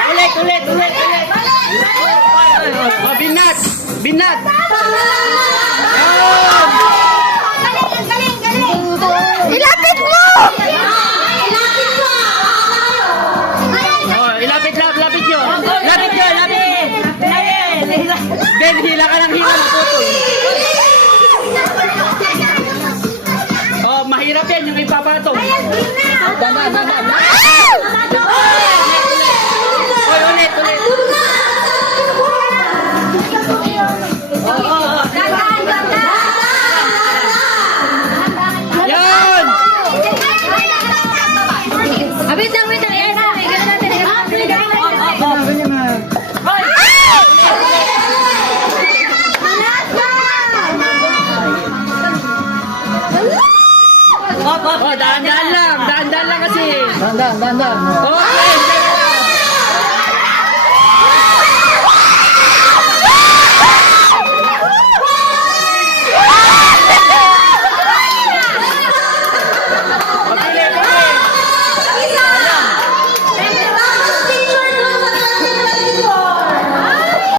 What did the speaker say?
Ulit. Oh, binat. Ilapit mo! Oh, lapit nyo. Ben, hila ka ng hila, maputol. Oh, mahirap yan yung ipapatong. Dahan. Oy, ulit. Yan! Wait lang. Oh, dahan-dahan lang kasi. Dandan. Okay.